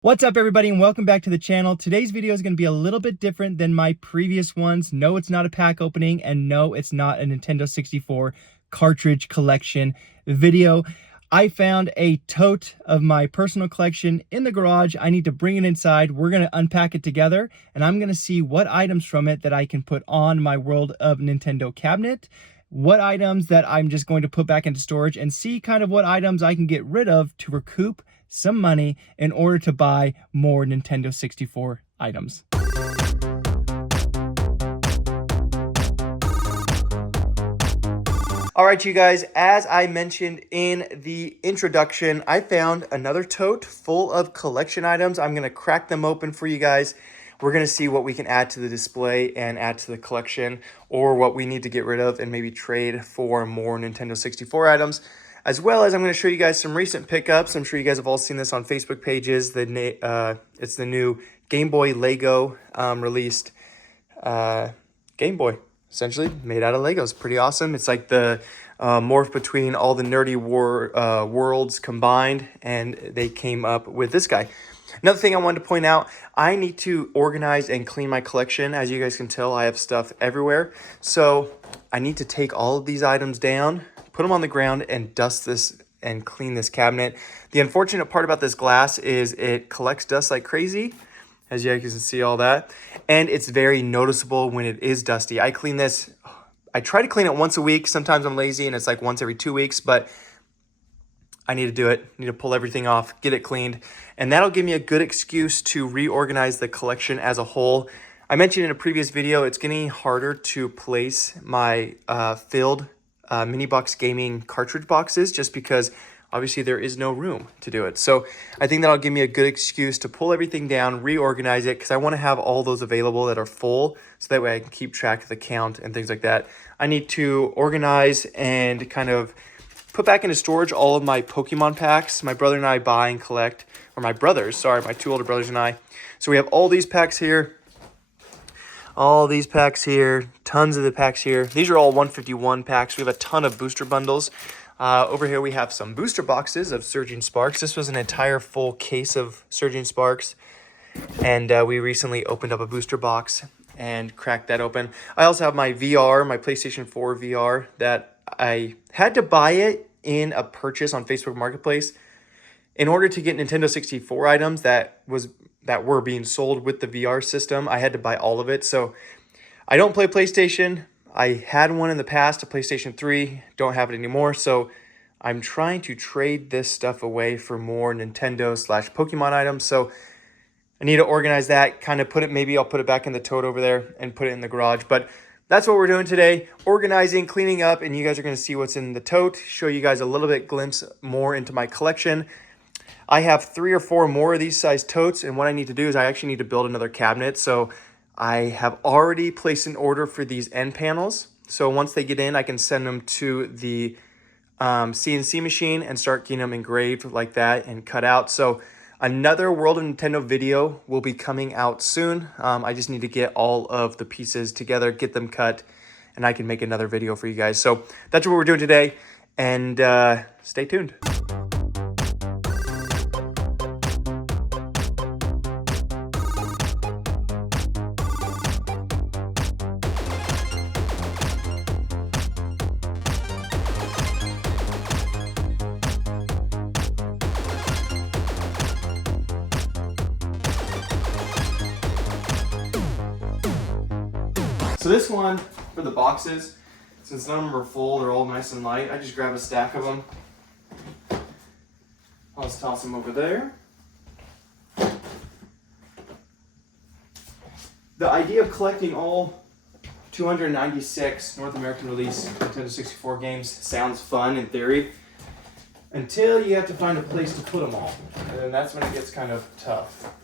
What's up everybody and welcome back to the channel. Today's video is going to be a little bit different than my previous ones. No, it's not a pack opening, and no, it's not a Nintendo 64 cartridge collection video. I found a tote of my personal collection in the garage. I need to bring it inside. We're going to unpack it together, and I'm going to see what items from it that I can put on my World of Nintendo cabinet, what items that I'm just going to put back into storage, and see kind of what items I can get rid of to recoup some money in order to buy more Nintendo 64 items. All right, you guys, as I mentioned in the introduction, I found another tote full of collection items. I'm gonna crack them open for you guys. We're gonna see what we can add to the display and add to the collection, or what we need to get rid of and maybe trade for more Nintendo 64 items. As well as I'm going to show you guys some recent pickups. I'm sure you guys have all seen this on Facebook pages. It's the new Game Boy Lego released Game Boy, essentially made out of Legos. Pretty awesome. It's like the morph between all the nerdy worlds combined, and they came up with this guy. Another thing I wanted to point out, I need to organize and clean my collection. As you guys can tell, I have stuff everywhere. So I need to take all of these items down, put them on the ground, and dust this and clean this cabinet. The unfortunate part about this glass is it collects dust like crazy, as you guys can see all that, and it's very noticeable when it is dusty. I clean this, I try to clean it once a week. Sometimes I'm lazy and it's like once every 2 weeks, but I need to do it. I need to pull everything off, get it cleaned, and that'll give me a good excuse to reorganize the collection as a whole. I mentioned in a previous video, it's getting harder to place my filled mini box gaming cartridge boxes, just because obviously there is no room to do it. So I think that'll give me a good excuse to pull everything down, reorganize it, because I want to have all those available that are full, so that way I can keep track of the count and things like that. I need to organize and kind of put back into storage all of my Pokemon packs. My brother and I buy and collect, or my brothers, sorry, my two older brothers and I. So we have all these packs here. All these packs here, tons of the packs here. These are all 151 packs. We have a ton of booster bundles. Over here we have some booster boxes of Surging Sparks. This was an entire full case of Surging Sparks, and we recently opened up a booster box and cracked that open. I also have my VR, my PlayStation 4 VR, that I had to buy it in a purchase on Facebook Marketplace in order to get Nintendo 64 items that were being sold with the VR system. I had to buy all of it. So I don't play PlayStation. I had one in the past, a PlayStation 3. Don't have it anymore. So I'm trying to trade this stuff away for more Nintendo/Pokemon items. So I need to organize that, kind of put it, maybe I'll put it back in the tote over there and put it in the garage. But that's what we're doing today, organizing, cleaning up, and you guys are going to see what's in the tote, show you guys a little bit glimpse more into my collection. I have 3 or 4 more of these size totes, and what I need to do is I actually need to build another cabinet. So I have already placed an order for these end panels. So once they get in, I can send them to the CNC machine and start getting them engraved like that and cut out. So another World of Nintendo video will be coming out soon. I just need to get all of the pieces together, get them cut, and I can make another video for you guys. So that's what we're doing today, and stay tuned. So this one, for the boxes, since none of them are full, they're all nice and light, I just grab a stack of them. I'll just toss them over there. The idea of collecting all 296 North American release Nintendo 64 games sounds fun in theory, until you have to find a place to put them all. And then that's when it gets kind of tough.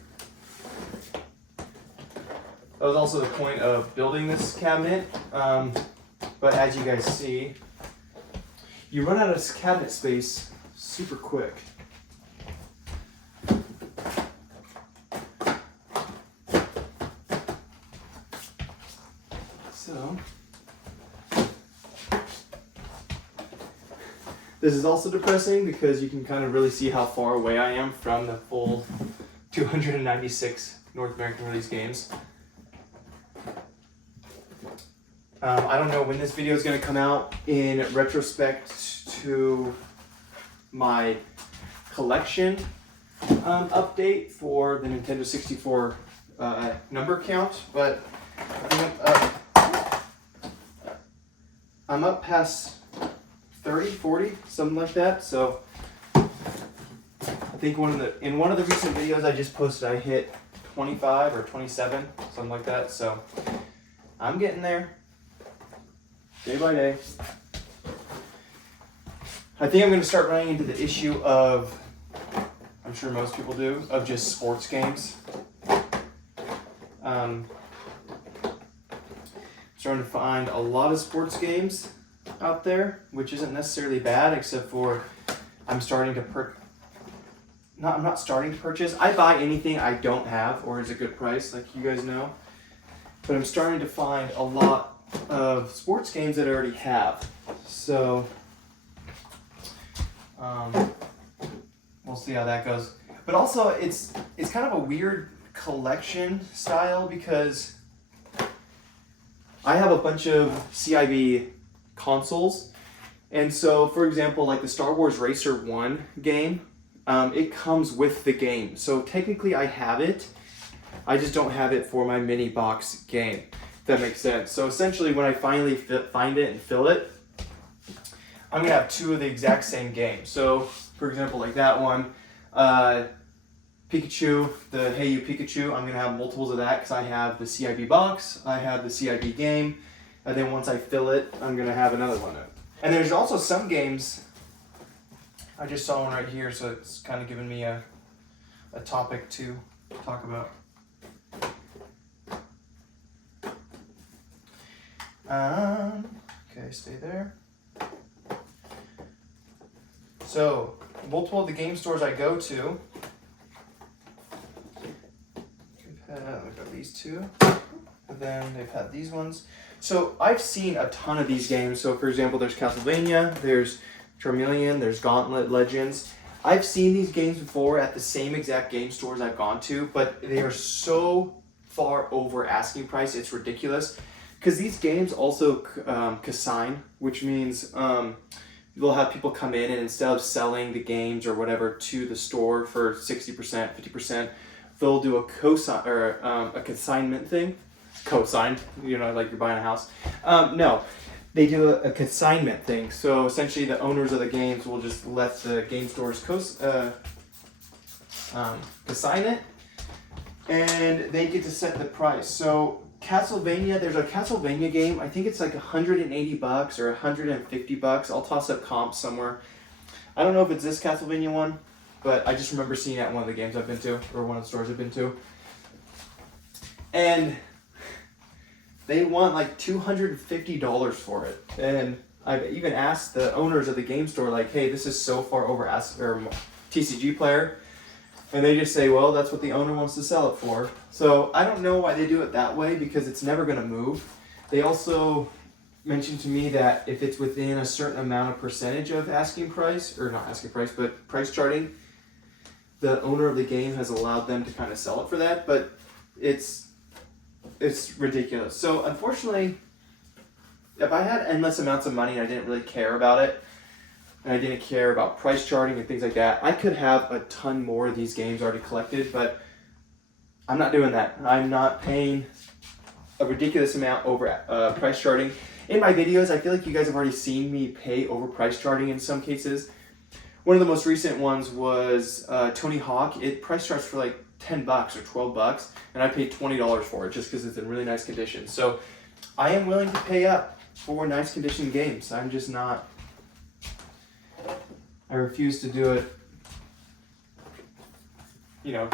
That was also the point of building this cabinet, but as you guys see, you run out of cabinet space super quick. So, this is also depressing because you can kind of really see how far away I am from the full 296 North American release games. I don't know when this video is going to come out in retrospect to my collection update for the Nintendo 64 number count, but I'm up past 30, 40, something like that. So I think in one of the recent videos I just posted, I hit 25 or 27, something like that. So I'm getting there, day by day. I think I'm going to start running into the issue of, I'm sure most people do, of just sports games. Starting to find a lot of sports games out there, which isn't necessarily bad, except for I'm starting to I'm not starting to purchase. I buy anything I don't have or is a good price, like you guys know. But I'm starting to find a lot of sports games that I already have. So we'll see how that goes. But also, it's kind of a weird collection style because I have a bunch of CIB consoles, and so for example, like the Star Wars Racer 1 game, it comes with the game. So technically I have it, I just don't have it for my mini box game, if that makes sense. So essentially when I finally find it and fill it, I'm gonna have two of the exact same game. So for example, like that one, Pikachu, the Hey You Pikachu, I'm going to have multiples of that because I have the CIB box, I have the CIB game, and then once I fill it, I'm going to have another one. And there's also some games, I just saw one right here, so it's kind of giving me a topic to talk about. Okay, stay there. So, multiple of the game stores I go to, we've got these two, and then they've had these ones. So I've seen a ton of these games. So for example, there's Castlevania, there's Charmeleon, there's Gauntlet Legends. I've seen these games before at the same exact game stores I've gone to, but they are so far over asking price, it's ridiculous. Because these games also consign, which means they'll have people come in and instead of selling the games or whatever to the store for 60%, 50%, they'll do a consignment thing. Cosign, you know, like you're buying a house. No, they do a consignment thing. So essentially the owners of the games will just let the game stores consign it, and they get to set the price. So Castlevania, there's a Castlevania game, I think it's like $180 or $150. I'll toss up comps somewhere. I don't know if it's this Castlevania one, but I just remember seeing it at one of the games I've been to, or one of the stores I've been to. And they want like $250 for it. And I've even asked the owners of the game store, like, hey, this is so far over TCG Player. And they just say, well, that's what the owner wants to sell it for. So I don't know why they do it that way, because it's never going to move. They also mentioned to me that if it's within a certain amount of percentage of asking price, or not asking price, but price charting, the owner of the game has allowed them to kind of sell it for that, but it's ridiculous. So unfortunately, if I had endless amounts of money and I didn't really care about it, and I didn't care about price charting and things like that, I could have a ton more of these games already collected, but I'm not doing that. I'm not paying a ridiculous amount over price charting. In my videos, I feel like you guys have already seen me pay over price charting in some cases. One of the most recent ones was Tony Hawk. It price charged for like $10 or $12, and I paid $20 for it just because it's in really nice condition. So I am willing to pay up for nice condition games. I'm just not. I refuse to do it, you know,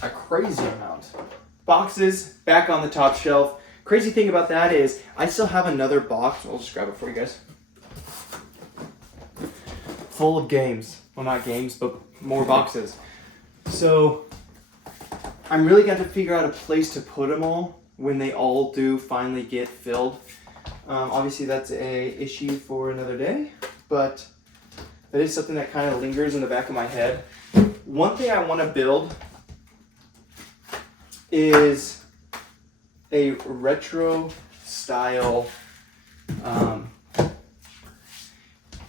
a crazy amount. Boxes back on the top shelf. Crazy thing about that is I still have another box. I'll just grab it for you guys. Full of games. Well, not games, but more boxes. So I'm really going to figure out a place to put them all when they all do finally get filled. Obviously, that's a issue for another day. But that is something that kind of lingers in the back of my head. One thing I want to build is a retro style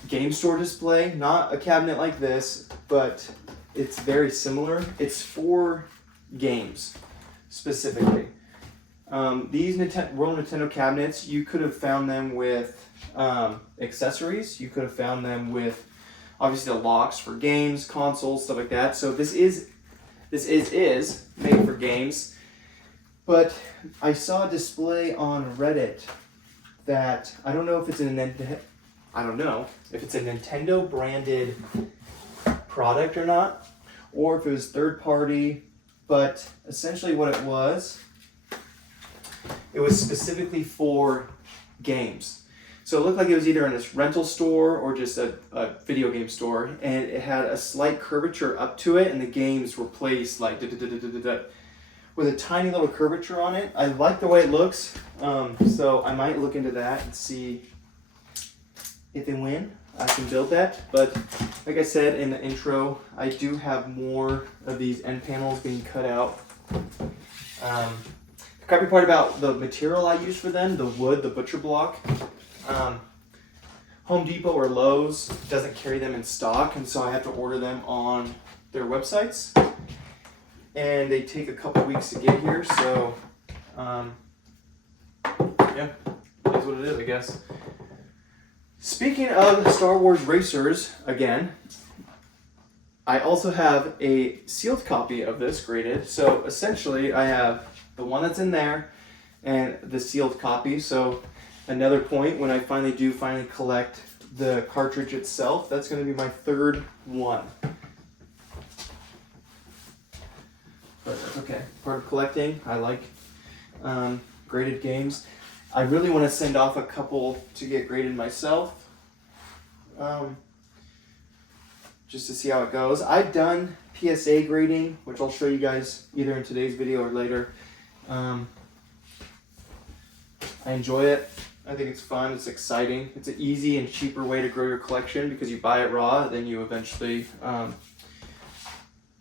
game store display. Not a cabinet like this, but it's very similar. It's for games specifically. These World Nintendo cabinets, you could have found them with accessories. You could have found them with obviously the locks for games, consoles, stuff like that. So this is made for games. But I saw a display on Reddit that I don't know if it's a Nintendo branded product or not, or if it was third party. But essentially what it was specifically for games. So it looked like it was either in a rental store or just a video game store, and it had a slight curvature up to it, and the games were placed like with a tiny little curvature on it. I like the way it looks, so I might look into that and see if and when I can build that. But like I said in the intro, I do have more of these end panels being cut out. The crappy part about the material I use for them, the wood, the butcher block, Home Depot or Lowe's doesn't carry them in stock, and so I have to order them on their websites, and they take a couple weeks to get here. So yeah, that's what it is, I guess. Speaking of Star Wars racers, again, I also have a sealed copy of this graded. So essentially I have the one that's in there and the sealed copy. So another point, when I finally collect the cartridge itself, that's going to be my third one. But that's okay. Part of collecting. I like graded games. I really want to send off a couple to get graded myself, just to see how it goes. I've done PSA grading, which I'll show you guys either in today's video or later. I enjoy it. I think it's fun. It's exciting. It's an easy and cheaper way to grow your collection because you buy it raw, then you eventually,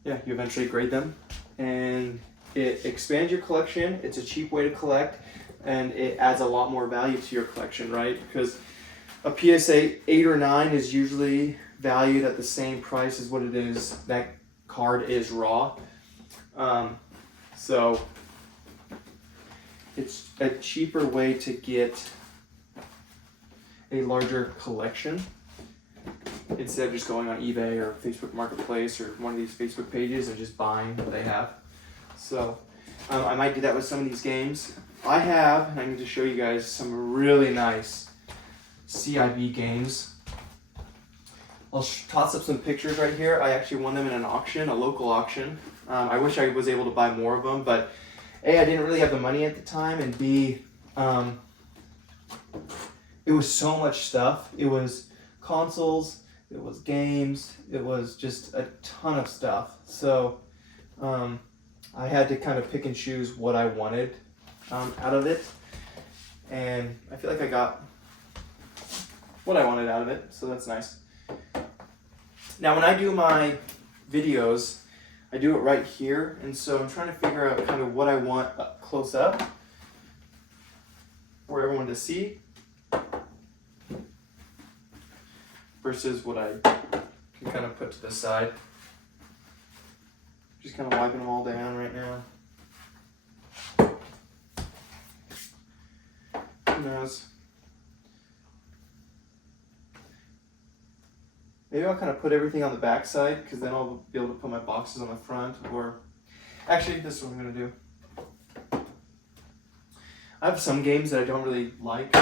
grade them, and it expands your collection. It's a cheap way to collect, and it adds a lot more value to your collection, right? Because a PSA 8 or 9 is usually valued at the same price as what it is that card is raw. So it's a cheaper way to get a larger collection instead of just going on eBay or Facebook Marketplace or one of these Facebook pages and just buying what they have. So I might do that with some of these games. I have, and I need to show you guys some really nice CIB games. I'll toss up some pictures right here. I actually won them in an auction, a local auction. I wish I was able to buy more of them, but A, I didn't really have the money at the time, and B, it was so much stuff. It was consoles, it was games, it was just a ton of stuff. So I had to kind of pick and choose what I wanted out of it, and I feel like I got what I wanted out of it, so that's nice. Now when I do my videos, I do it right here, and so I'm trying to figure out kind of what I want up close up for everyone to see versus what I can kind of put to the side. Just kind of wiping them all down right now. Who knows? Maybe I'll kind of put everything on the back side, because then I'll be able to put my boxes on the front. Or actually, this is what I'm going to do. I have some games that I don't really like.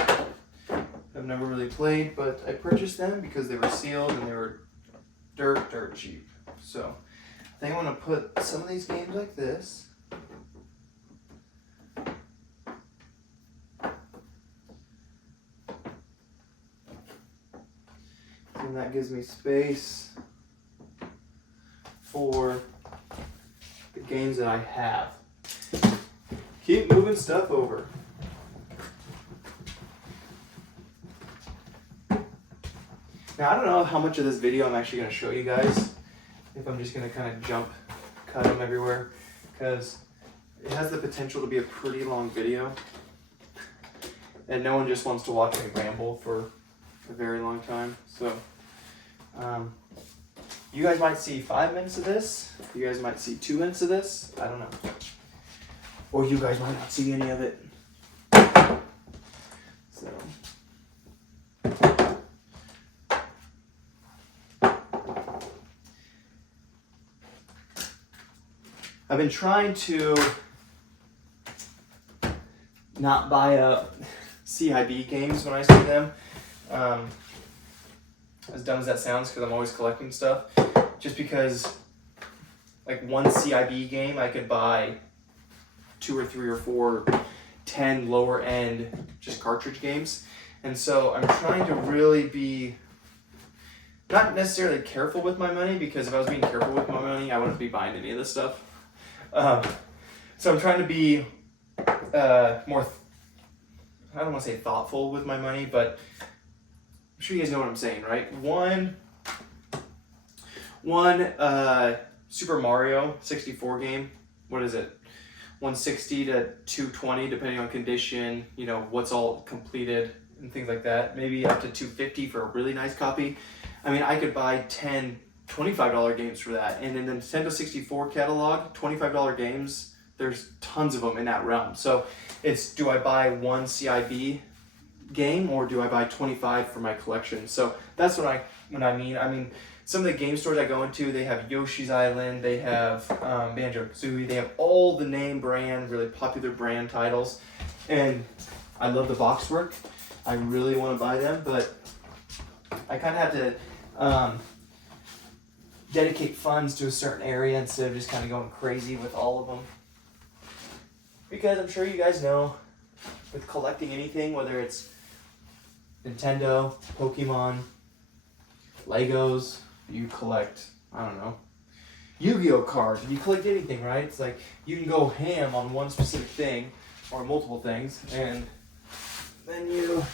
I've never really played, but I purchased them because they were sealed and they were dirt cheap. So I think I want to put some of these games like this. And that gives me space for the games that I have. Keep moving stuff over. Now, I don't know how much of this video I'm actually going to show you guys, if I'm just going to kind of cut them everywhere, because it has the potential to be a pretty long video, and no one just wants to watch me ramble for a very long time. So you guys might see 5 minutes of this, you guys might see 2 minutes of this, I don't know, or you guys might not see any of it. So I've been trying to not buy up CIB games when I see them. As dumb as that sounds, because I'm always collecting stuff. Just because, like, one CIB game, I could buy 2 or 3 or 4, 10 lower end just cartridge games. And so I'm trying to really be not necessarily careful with my money, because if I was being careful with my money, I wouldn't be buying any of this stuff. So I'm trying to be more, I don't want to say thoughtful with my money, but I'm sure you guys know what I'm saying, right? One Super Mario 64 game, what is it? 160 to 220, depending on condition, you know, what's all completed and things like that. Maybe up to 250 for a really nice copy. I mean, I could buy 10 $25 games for that. And in the Nintendo 64 catalog, $25 games, there's tons of them in that realm. So it's, do I buy one CIB game, or do I buy 25 for my collection? So that's what I mean. I mean, some of the game stores I go into, they have Yoshi's Island, they have Banjo-Kazooie, they have all the name brand, really popular brand titles. And I love the box work. I really want to buy them, but I kind of have to dedicate funds to a certain area instead of just kind of going crazy with all of them. Because I'm sure you guys know, with collecting anything, whether it's Nintendo, Pokemon, Legos, you collect, I don't know, Yu-Gi-Oh cards, if you collect anything, right? It's like you can go ham on one specific thing or multiple things, and then you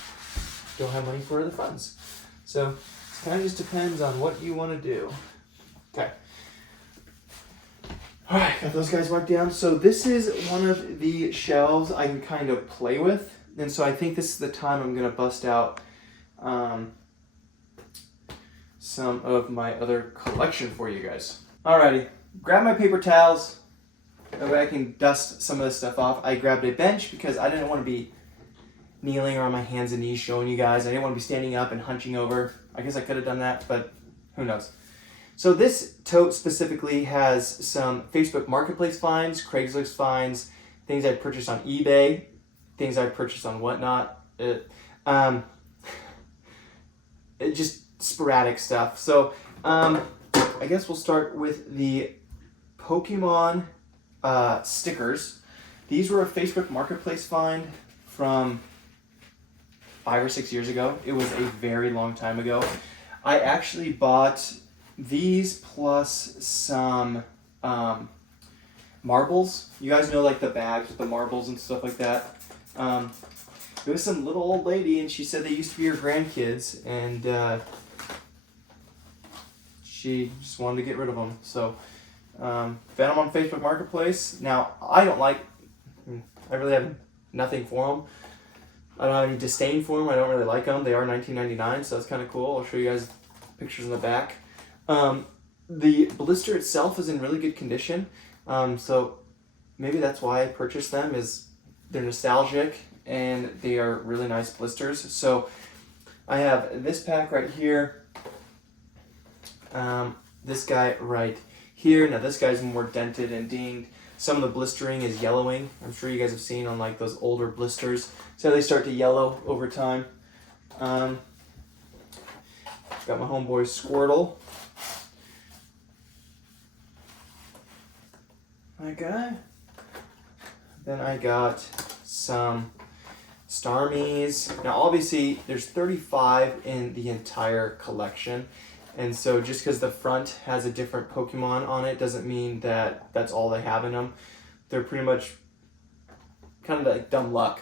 don't have money for the funds. So it kind of just depends on what you want to do. Okay. All right, got those guys marked down. So this is one of the shelves I can kind of play with. And so I think this is the time I'm going to bust out some of my other collection for you guys. Alrighty, grab my paper towels. That way I can dust some of this stuff off. I grabbed a bench because I didn't want to be kneeling or on my hands and knees showing you guys. I didn't want to be standing up and hunching over. I guess I could have done that, but who knows. So this tote specifically has some Facebook Marketplace finds, Craigslist finds, things I purchased on eBay, things I purchased on whatnot. It just sporadic stuff. So I guess we'll start with the Pokemon stickers. These were a Facebook Marketplace find from 5 or 6 years ago. It was a very long time ago. I actually bought these plus some marbles. You guys know, like the bags with the marbles and stuff like that. It was some little old lady, and she said they used to be her grandkids, and she just wanted to get rid of them. So found them on Facebook Marketplace. Now, I really have nothing for them. I don't have any disdain for them. I don't really like them. They are $19.99, so that's kind of cool. I'll show you guys pictures in the back. The blister itself is in really good condition, so maybe that's why I purchased them, is they're nostalgic and they are really nice blisters. So I have this pack right here, this guy right here. Now this guy's more dented and dinged. Some of the blistering is yellowing. I'm sure you guys have seen on like those older blisters. So they start to yellow over time. Got my homeboy Squirtle. My guy. Then I got some Starmies. Now obviously there's 35 in the entire collection. And so just because the front has a different Pokemon on it doesn't mean that that's all they have in them. They're pretty much kind of like dumb luck,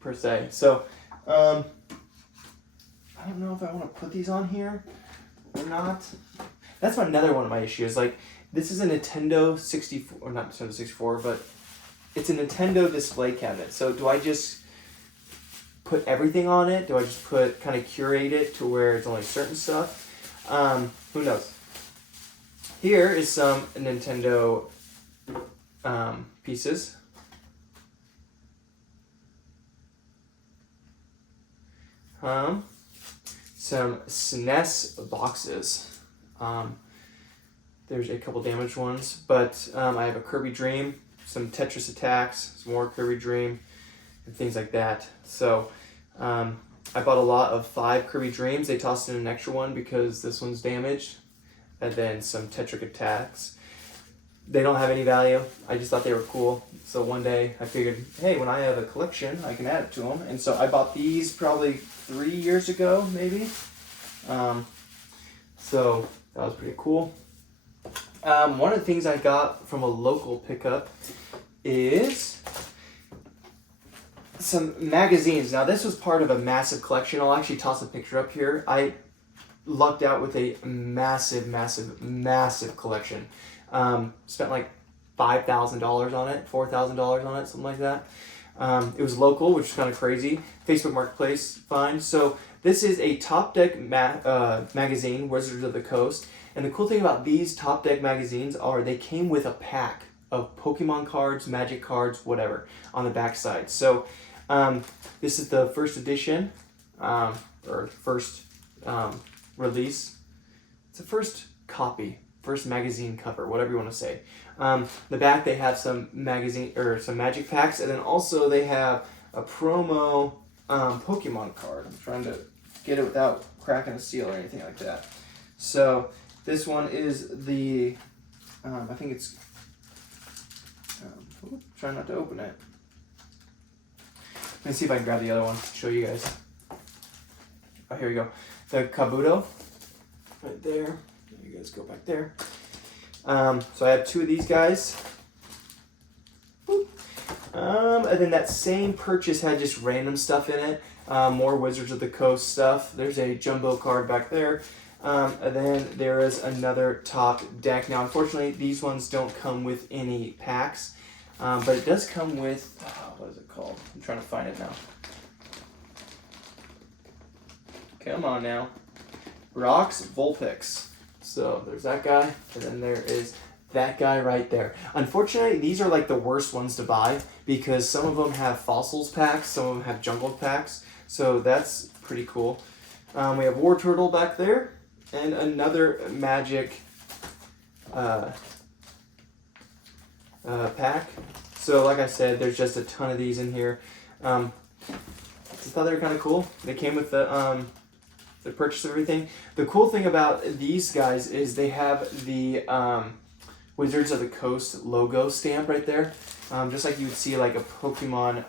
per se. So I I don't know if I want to put these on here or not. That's another one of my issues. Like, this is a Nintendo 64, or not Nintendo 64, but it's a Nintendo display cabinet. So do I just put everything on it? Do I just kind of curate it to where it's only certain stuff? Who knows? Here is some Nintendo pieces. Some SNES boxes. There's a couple damaged ones, but I have a Kirby Dream, some Tetris Attacks, some more Kirby Dream, and things like that. So I bought a lot of 5 Kirby Dreams. They tossed in an extra one because this one's damaged, and then some Tetris Attacks. They don't have any value. I just thought they were cool. So one day I figured, hey, when I have a collection, I can add it to them. And so I bought these probably 3 years ago, maybe. So that was pretty cool. One of the things I got from a local pickup is some magazines. Now this was part of a massive collection. I'll actually toss a picture up here. I lucked out with a massive collection. Spent like $5,000 on it, $4,000 on it, something like that. It was local, which is kind of crazy. Facebook Marketplace, fine. So this is a Top Deck magazine, Wizards of the Coast. And the cool thing about these Top Deck magazines are they came with a pack of Pokemon cards, Magic cards, whatever, on the back side. So this is the first edition, or first release. It's the first copy, first magazine cover, whatever you want to say. The back they have some magazine or some Magic packs, and then also they have a promo Pokemon card. I'm trying to get it without cracking a seal or anything like that. So this one is the, I think it's, try not to open it. Let me see if I can grab the other one, show you guys. Oh, here we go. The Kabuto, right there. You guys go back there. So I have 2 of these guys. And then that same purchase had just random stuff in it. More Wizards of the Coast stuff. There's a jumbo card back there. And then there is another Top Deck. Now, unfortunately, these ones don't come with any packs. But it does come with, what is it called? I'm trying to find it now. Come on now. Rocks Vulpix. So there's that guy, and then there is that guy right there. Unfortunately, these are like the worst ones to buy because some of them have fossils packs, some of them have jungle packs. So that's pretty cool. We have War Turtle back there, and another Magic pack. So like I said, there's just a ton of these in here. I just thought they were kind of cool. They came with the purchase of everything. The cool thing about these guys is they have the Wizards of the Coast logo stamp right there. Just like you would see like a Pokemon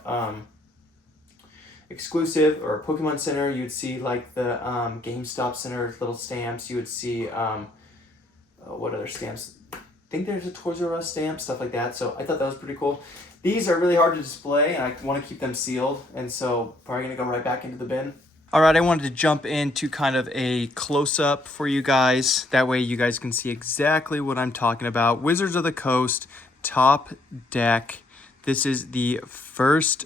exclusive or a Pokemon Center, you'd see like the GameStop Center little stamps. You would see, what other stamps? I think there's a Toys R Us stamp, stuff like that. So I thought that was pretty cool. These are really hard to display and I want to keep them sealed. And so probably going to go right back into the bin. All right, I wanted to jump into kind of a close-up for you guys. That way you guys can see exactly what I'm talking about. Wizards of the Coast, Top Deck. This is the first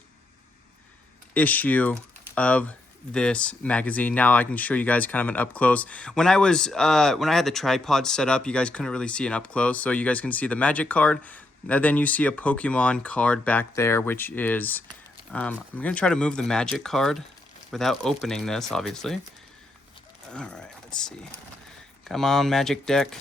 issue of this magazine. Now I can show you guys kind of an up-close. When I had the tripod set up, you guys couldn't really see an up-close. So you guys can see the Magic card. And then you see a Pokemon card back there, which is... I'm going to try to move the Magic card without opening this, obviously. All right, let's see. Come on, Magic deck.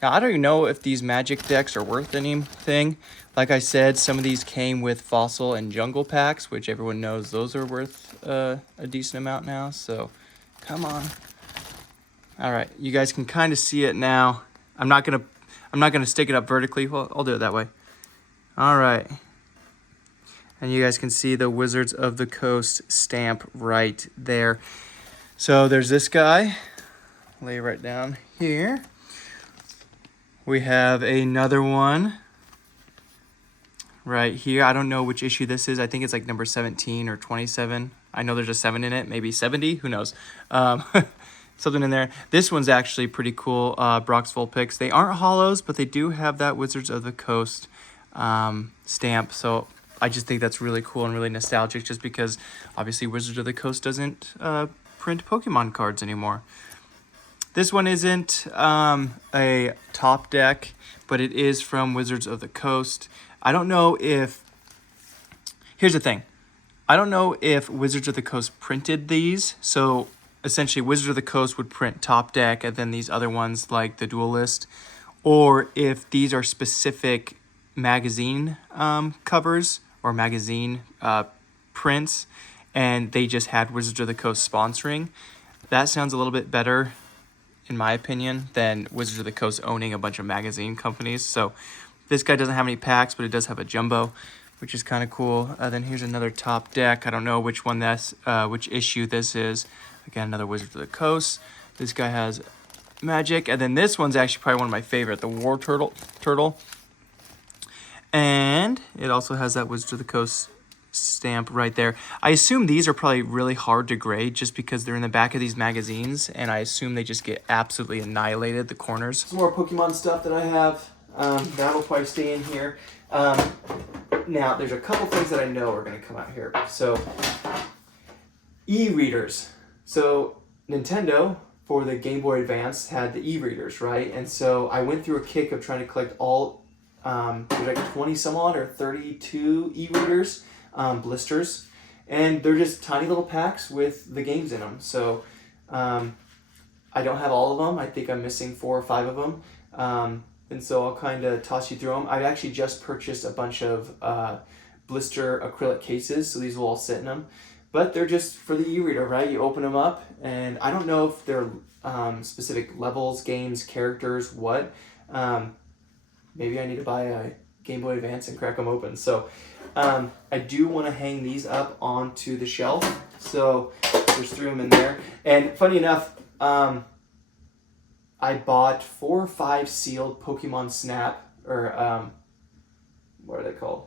Now, I don't even know if these Magic decks are worth anything. Like I said, some of these came with Fossil and Jungle packs, which everyone knows those are worth a decent amount now. So, come on. All right, you guys can kind of see it now. I'm not gonna stick it up vertically. Well, I'll do it that way. All right. And you guys can see the Wizards of the Coast stamp right there. So there's this guy. Lay right down here. We have another one right here. I don't know which issue this is. I think it's like number 17 or 27. I know there's a 7 in it, maybe 70, who knows. Something in there. This one's actually pretty cool, Brock's Vulpix. They aren't hollows, but they do have that Wizards of the Coast stamp, so I just think that's really cool and really nostalgic, just because obviously Wizards of the Coast doesn't print Pokemon cards anymore. This one isn't a top deck, but it is from Wizards of the Coast. I don't know if... Here's the thing. I don't know if Wizards of the Coast printed these, so essentially Wizards of the Coast would print top deck and then these other ones like the Duelist, or if these are specific magazine covers or magazine prints and they just had Wizards of the Coast sponsoring. That sounds a little bit better, in my opinion, than Wizards of the Coast owning a bunch of magazine companies. So this guy doesn't have any packs, but it does have a jumbo, which is kind of cool. Then here's another top deck. I don't know which one that's, which issue this is. Again, another Wizards of the Coast. This guy has Magic, and then this one's actually probably one of my favorite, the War Turtle. And it also has that Wizards of the Coast stamp right there. I assume these are probably really hard to grade just because they're in the back of these magazines, and I assume they just get absolutely annihilated, the corners. Some more Pokemon stuff that I have. That will probably stay in here. Now, there's a couple things that I know are going to come out here. So, e-readers. So, Nintendo, for the Game Boy Advance, had the e-readers, right? And so, I went through a kick of trying to collect all, there's like 20 some odd or 32 e-readers, blisters. And they're just tiny little packs with the games in them. So, I don't have all of them. I think I'm missing 4 or 5 of them. And so I'll kind of toss you through them. I've actually just purchased a bunch of blister acrylic cases, so these will all sit in them. But they're just for the e-reader, right? You open them up, and I don't know if they're specific levels, games, characters, what. Maybe I need to buy a Game Boy Advance and crack them open. So I do want to hang these up onto the shelf. So there's 3 of them in there. And funny enough, I bought 4 or 5 sealed Pokemon Snap, or what are they called?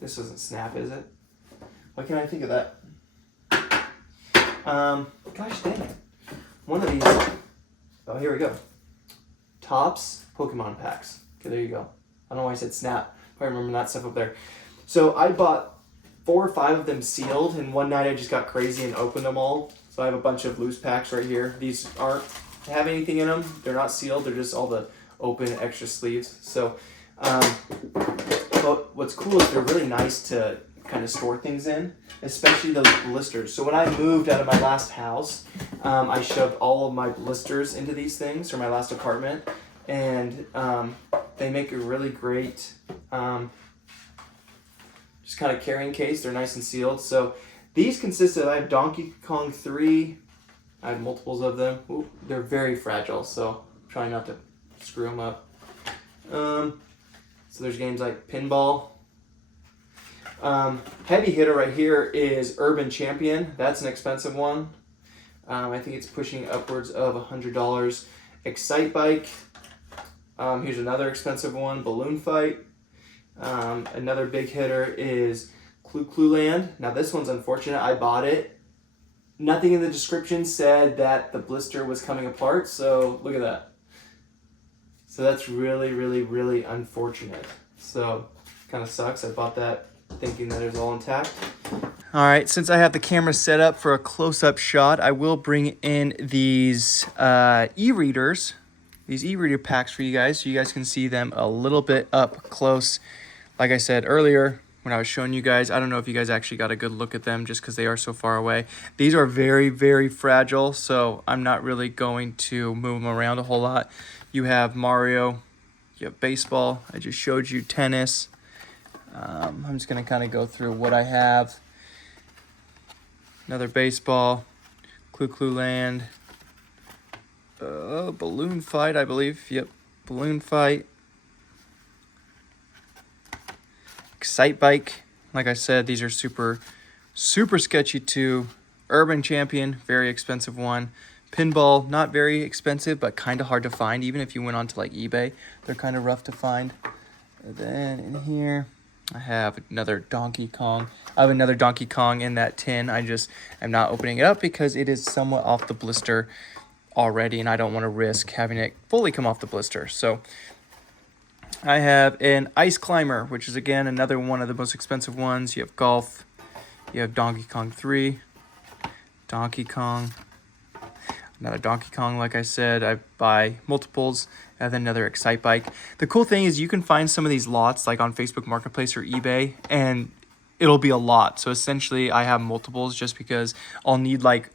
This isn't Snap, is it? Why can't I think of that? Gosh dang it. One of these, oh, here we go. Topps Pokemon packs. Okay, there you go. I don't know why I said Snap. Probably remember that stuff up there. So I bought 4 or 5 of them sealed, and one night I just got crazy and opened them all. So I have a bunch of loose packs right here. These aren't have anything in them. They're not sealed. They're just all the open extra sleeves. So, but what's cool is they're really nice to kind of store things in, especially those blisters. So when I moved out of my last house, I shoved all of my blisters into these things for my last apartment, and they make a really great just kind of carrying case. They're nice and sealed. So these consist of, I have Donkey Kong 3. I have multiples of them. Ooh, they're very fragile, so I'm trying not to screw them up. So there's games like Pinball. Heavy hitter right here is Urban Champion. That's an expensive one. I think it's pushing upwards of $100. Excite Bike. Here's another expensive one, Balloon Fight. Another big hitter is Clue Land. Now this one's unfortunate. I bought it. Nothing in the description said that the blister was coming apart, so look at that. So that's really, really, really unfortunate. So kind of sucks. I bought that thinking that it was all intact. All right, since I have the camera set up for a close-up shot, I will bring in these e-readers, these e-reader packs for you guys, so you guys can see them a little bit up close. Like I said earlier, when I was showing you guys, I don't know if you guys actually got a good look at them just because they are so far away. These are very, very fragile, so I'm not really going to move them around a whole lot. You have Mario, you have baseball, I just showed you tennis. I'm just going to kind of go through what I have. Another baseball, Clue Land, Balloon Fight, I believe. Yep, Balloon Fight. Excite Bike, like I said, these are super sketchy too. Urban Champion, very expensive one. Pinball, not very expensive, but kind of hard to find. Even if you went onto like eBay, they're kind of rough to find. And then in here, I have another Donkey Kong. I have another Donkey Kong in that tin. I just am not opening it up because it is somewhat off the blister already, and I don't want to risk having it fully come off the blister. So I have an Ice Climber, which is, again, another one of the most expensive ones. You have Golf. You have Donkey Kong 3. Donkey Kong. Another Donkey Kong, like I said. I buy multiples. And then another Excite Bike. The cool thing is you can find some of these lots like on Facebook Marketplace or eBay, and it'll be a lot. So essentially I have multiples just because I'll need like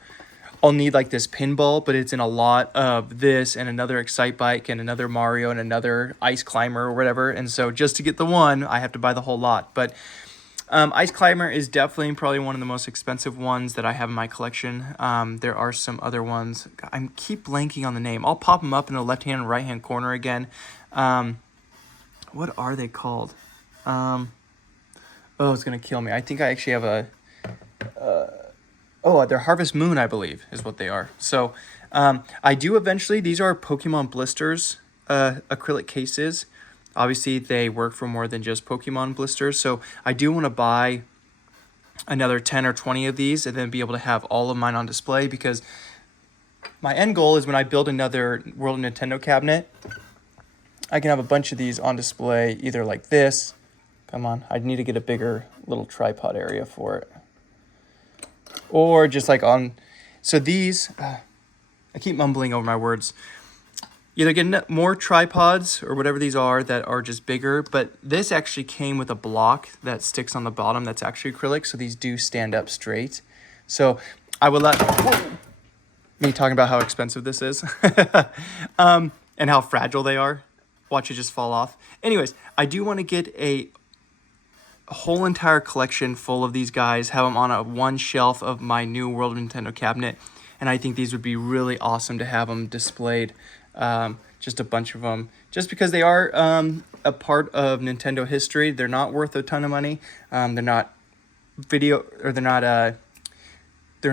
this pinball, but it's in a lot of this and another Excite Bike and another Mario and another Ice Climber or whatever. And so just to get the one, I have to buy the whole lot. But Ice Climber is definitely probably one of the most expensive ones that I have in my collection. There are some other ones. I keep blanking on the name. I'll pop them up in the left-hand and right-hand corner again. What are they called? Oh, it's going to kill me. I think I actually have a... they're Harvest Moon, I believe, is what they are. So I do eventually... These are Pokemon blisters, acrylic cases. Obviously, they work for more than just Pokemon blisters, so I do want to buy another 10 or 20 of these and then be able to have all of mine on display, because my end goal is when I build another World of Nintendo cabinet, I can have a bunch of these on display, either like this. Come on, I need to get a bigger little tripod area for it. Or just like on... So these... I keep mumbling over my words. Either get more tripods or whatever these are that are just bigger, but this actually came with a block that sticks on the bottom that's actually acrylic, so these do stand up straight. So I would let me talking about how expensive this is and how fragile they are. Watch it just fall off. Anyways, I do want to get a whole entire collection full of these guys, have them on one shelf of my new World of Nintendo cabinet, and I think these would be really awesome to have them displayed. Just a bunch of them, just because they are a part of Nintendo history. They're not worth a ton of money. They're not they're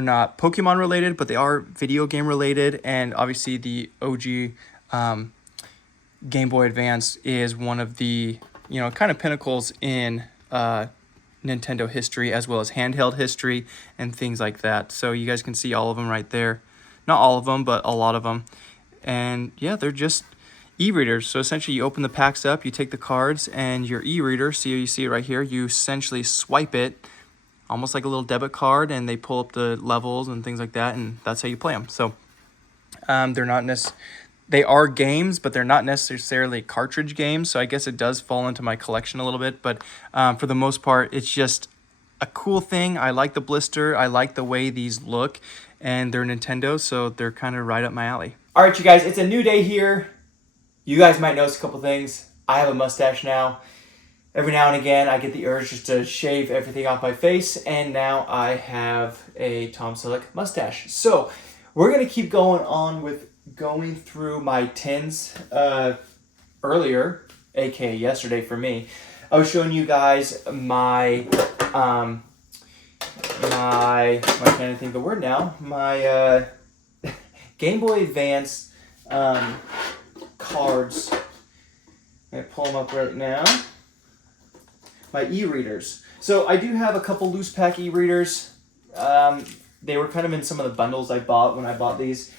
not Pokemon related, but they are video game related. And obviously the OG Game Boy Advance is one of the, kind of pinnacles in Nintendo history, as well as handheld history and things like that. So you guys can see all of them right there. Not all of them, but a lot of them. And yeah, they're just e-readers. So essentially you open the packs up, you take the cards and your e-reader, so you see it right here, you essentially swipe it almost like a little debit card, and they pull up the levels and things like that, and that's how you play them. So they are games, but they're not necessarily cartridge games, so I guess it does fall into my collection a little bit, but for the most part, it's just a cool thing. I like the blister, I like the way these look, and they're Nintendo, so they're kind of right up my alley. All right, you guys, it's a new day here. You guys might notice a couple things. I have a mustache now. Every now and again, I get the urge just to shave everything off my face, and now I have a Tom Selleck mustache. So we're going to keep going on with going through my tins earlier, aka yesterday for me. I was showing you guys my I'm trying to think of the word now. My Game Boy Advance cards. I'm going to pull them up right now. My e-readers. So I do have a couple loose pack e-readers. They were kind of in some of the bundles I bought when I bought these.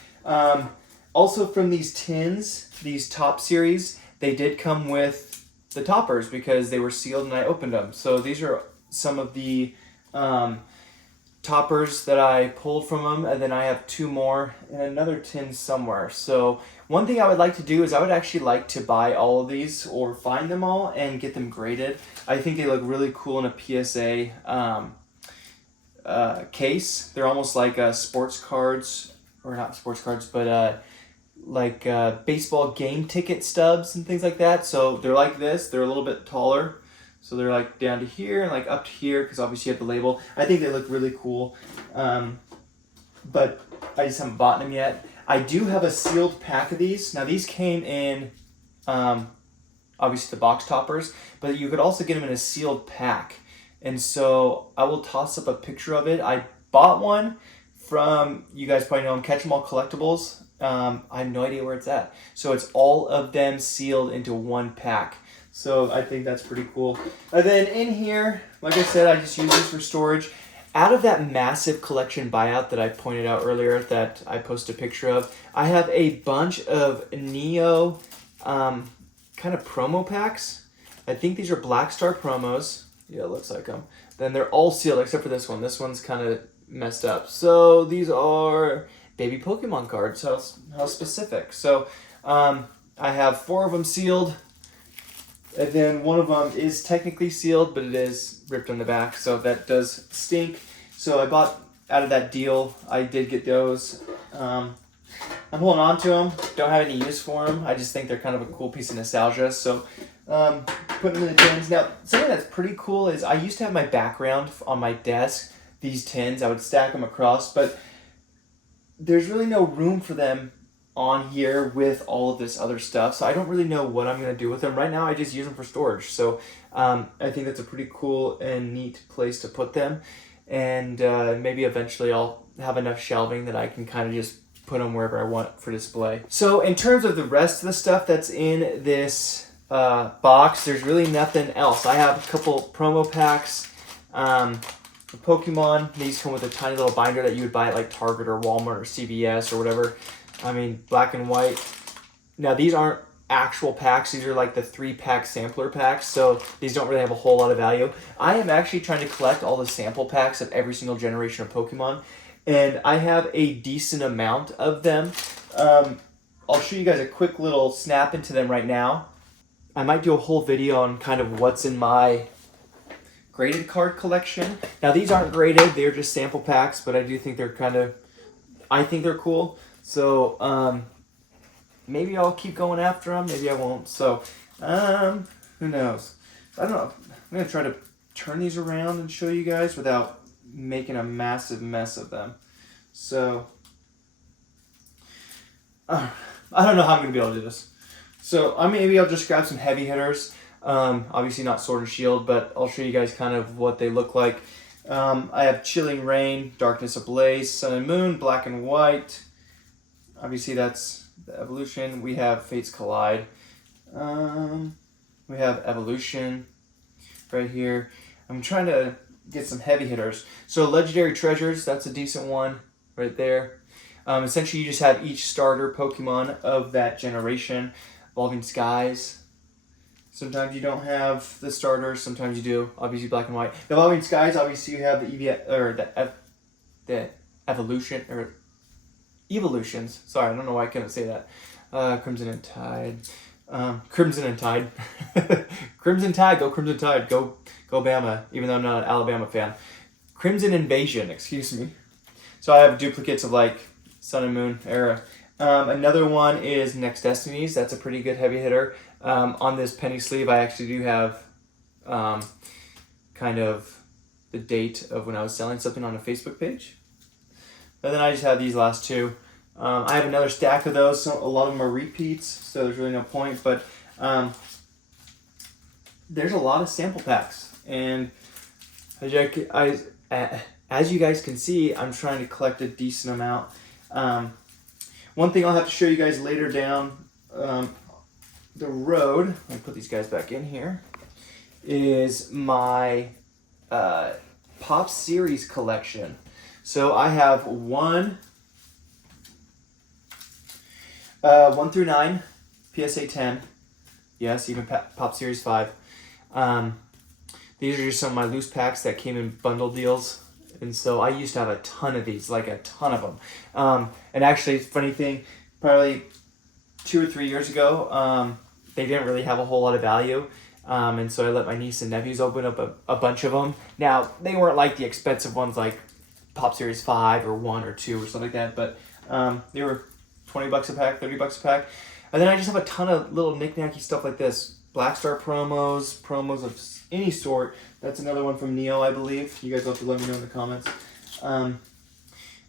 Also from these tins, these top series, they did come with the toppers because they were sealed and I opened them. So these are some of the toppers that I pulled from them, and then I have two more in another tin somewhere. So one thing I would like to do is I would actually like to buy all of these or find them all and get them graded. I think they look really cool in a PSA case. They're almost like sports cards, or not sports cards, but like baseball game ticket stubs and things like that. So they're like this. They're a little bit taller. So they're like down to here and like up to here, because obviously you have the label. I think they look really cool, but I just haven't bought them yet. I do have a sealed pack of these. Now these came in, obviously the box toppers, but you could also get them in a sealed pack. And so I will toss up a picture of it. I bought one from, you guys probably know them, Catch 'em All Collectibles. I have no idea where it's at. So it's all of them sealed into one pack. So I think that's pretty cool. And then in here, like I said, I just use this for storage. Out of that massive collection buyout that I pointed out earlier that I posted a picture of, I have a bunch of Neo kind of promo packs. I think these are Black Star promos. Yeah, it looks like them. Then they're all sealed except for this one. This one's kind of messed up. So these are baby Pokemon cards. How specific. So I have 4 of them sealed. And then one of them is technically sealed, but it is ripped on the back, so that does stink. So I bought out of that deal. I did get those. I'm holding on to them. Don't have any use for them. I just think they're kind of a cool piece of nostalgia. So putting them in the tins. Now, something that's pretty cool is I used to have my background on my desk, these tins. I would stack them across, but there's really no room for them on here with all of this other stuff, so I don't really know what I'm going to do with them. Right now I just use them for storage, so I think that's a pretty cool and neat place to put them, and maybe eventually I'll have enough shelving that I can kind of just put them wherever I want for display. So in terms of the rest of the stuff that's in this box, there's really nothing else. I have a couple promo packs, Pokemon. These come with a tiny little binder that you would buy at like Target or Walmart or CVS or whatever. I mean, black and white. Now, these aren't actual packs. These are like the 3-pack sampler packs, so these don't really have a whole lot of value. I am actually trying to collect all the sample packs of every single generation of Pokemon, and I have a decent amount of them. I'll show you guys a quick little snap into them right now. I might do a whole video on kind of what's in my graded card collection. Now, these aren't graded. They're just sample packs, but I do think they're I think they're cool. So, maybe I'll keep going after them. Maybe I won't. So, who knows? I don't know. I'm going to try to turn these around and show you guys without making a massive mess of them. So, I don't know how I'm going to be able to do this. So, maybe I'll just grab some heavy hitters. Obviously not Sword and Shield, but I'll show you guys kind of what they look like. I have Chilling Rain, Darkness Ablaze, Sun and Moon, Black and White. Obviously, that's the evolution. We have Fates Collide. We have Evolution right here. I'm trying to get some heavy hitters. So Legendary Treasures, that's a decent one right there. Essentially, you just have each starter Pokemon of that generation. Evolving Skies. Sometimes you don't have the starters. Sometimes you do. Obviously, Black and White. The Evolving Skies, obviously, you have the evolution or evolutions. Sorry, I don't know why I couldn't say that. Crimson and Tide. Crimson and Tide. Crimson Tide. Go Crimson Tide. Go Bama. Even though I'm not an Alabama fan. Crimson Invasion. Excuse me. So I have duplicates of like Sun and Moon era. Another one is Next Destinies. That's a pretty good heavy hitter. On this penny sleeve, I actually do have kind of the date of when I was selling something on a Facebook page. And then I just have these last two. I have another stack of those. So a lot of them are repeats, so there's really no point. But there's a lot of sample packs. And as you guys can see, I'm trying to collect a decent amount. One thing I'll have to show you guys later down the road, let me put these guys back in here, is my Pop Series collection. So I have 1 through 9, PSA 10, yes, even Pop Series 5. These are just some of my loose packs that came in bundle deals. And so I used to have a ton of these, like a ton of them. And actually, funny thing, probably 2 or 3 years ago, they didn't really have a whole lot of value. And so I let my niece and nephews open up a bunch of them. Now, they weren't like the expensive ones like Pop Series 5 or 1 or 2 or something like that. But they were $20 a pack, $30 a pack. And then I just have a ton of little knick-knacky stuff like this. Black Star promos of any sort. That's another one from Neo, I believe. You guys will have to let me know in the comments. And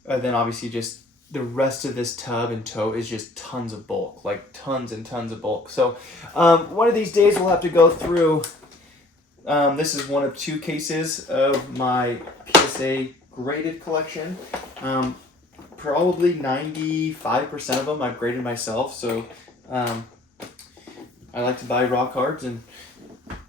then obviously just the rest of this tub and tote is just tons of bulk, like tons and tons of bulk. So one of these days we'll have to go through. This is one of 2 cases of my PSA graded collection. Probably 95% of them I've graded myself. So I like to buy raw cards and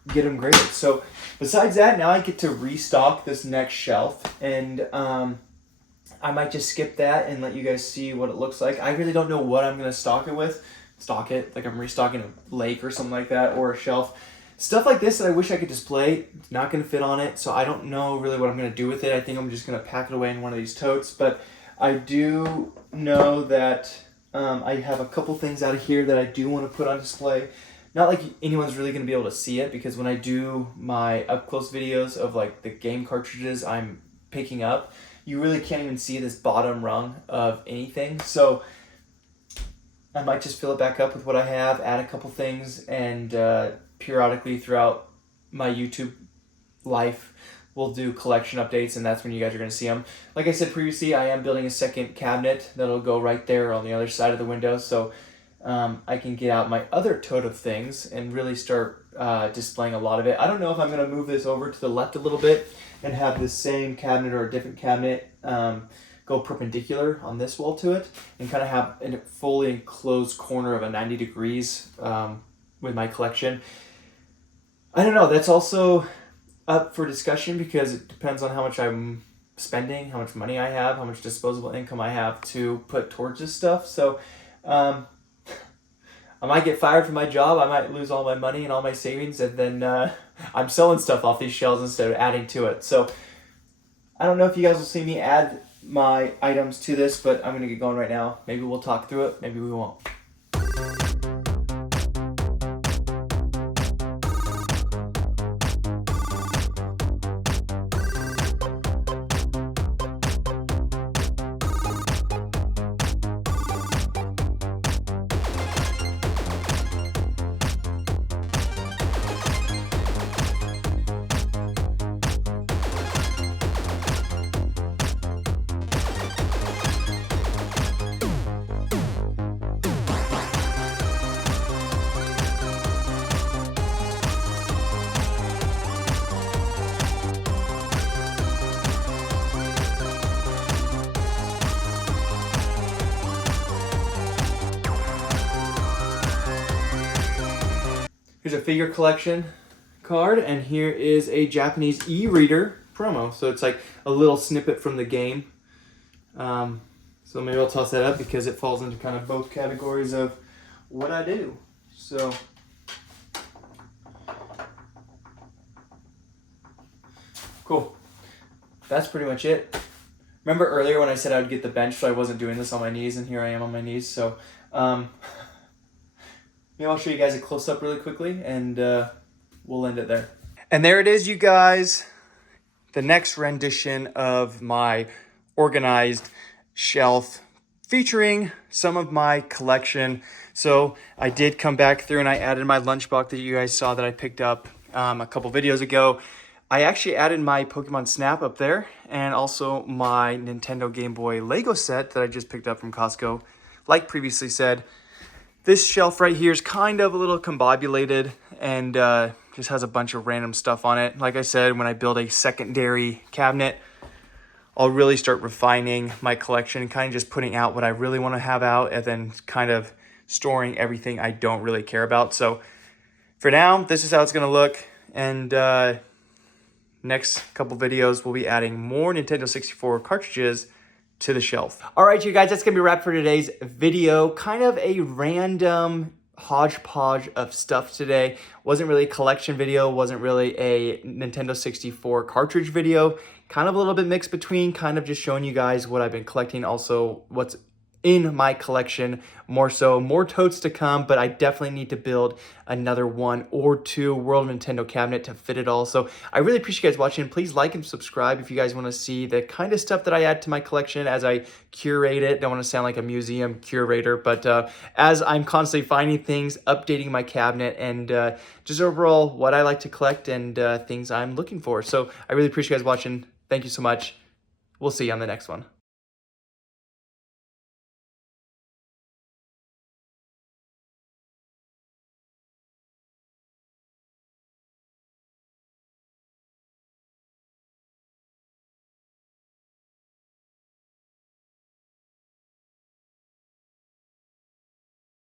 get them graded. So besides that, now I get to restock this next shelf, and I might just skip that and let you guys see what it looks like. I really don't know what I'm gonna stock it with. Stock it like I'm restocking a lake or something like that, or a shelf. Stuff like this that I wish I could display, it's not gonna fit on it, so I don't know really what I'm gonna do with it. I think I'm just gonna pack it away in one of these totes, but I do know that I have a couple things out of here that I do want to put on display. Not like anyone's really going to be able to see it, because when I do my up-close videos of like the game cartridges I'm picking up, you really can't even see this bottom rung of anything. So I might just fill it back up with what I have, add a couple things, and periodically throughout my YouTube life, we'll do collection updates, and that's when you guys are going to see them. Like I said previously, I am building a second cabinet that'll go right there on the other side of the window, so I can get out my other tote of things and really start displaying a lot of it. I don't know if I'm going to move this over to the left a little bit and have the same cabinet or a different cabinet go perpendicular on this wall to it, and kind of have a fully enclosed corner of a 90 degrees with my collection. I don't know, that's also up for discussion, because it depends on how much I'm spending, how much money I have, how much disposable income I have to put towards this stuff. So I might get fired from my job, I might lose all my money and all my savings, and then I'm selling stuff off these shelves instead of adding to it. So I don't know if you guys will see me add my items to this, but I'm gonna get going right now. Maybe we'll talk through it, maybe we won't. Here's a figure collection card, and here is a Japanese e-reader promo. So it's like a little snippet from the game. So maybe I'll toss that up because it falls into kind of both categories of what I do. So cool. That's pretty much it. Remember earlier when I said I would get the bench, so I wasn't doing this on my knees, and here I am on my knees. So maybe I'll show you guys a close-up really quickly, and we'll end it there. And there it is, you guys. The next rendition of my organized shelf featuring some of my collection. So I did come back through and I added my lunchbox that you guys saw that I picked up a couple videos ago. I actually added my Pokemon Snap up there, and also my Nintendo Game Boy Lego set that I just picked up from Costco. Like previously said, this shelf right here is kind of a little combobulated and just has a bunch of random stuff on it. Like I said, when I build a secondary cabinet, I'll really start refining my collection, kind of just putting out what I really want to have out, and then kind of storing everything I don't really care about. So for now, this is how it's going to look. And next couple videos, we'll be adding more Nintendo 64 cartridges to the shelf. All right, you guys, that's gonna be a wrap for today's video. Kind of a random hodgepodge of stuff today. Wasn't really a collection video, wasn't really a Nintendo 64 cartridge video. Kind of a little bit mixed between, kind of just showing you guys what I've been collecting, also what's in my collection, more so, more totes to come, but I definitely need to build another 1 or 2 World of Nintendo cabinet to fit it all. So I really appreciate you guys watching. Please like and subscribe if you guys want to see the kind of stuff that I add to my collection as I curate it. Don't want to sound like a museum curator, but as I'm constantly finding things, updating my cabinet, and just overall what I like to collect and things I'm looking for. So I really appreciate you guys watching. Thank you so much. We'll see you on the next one.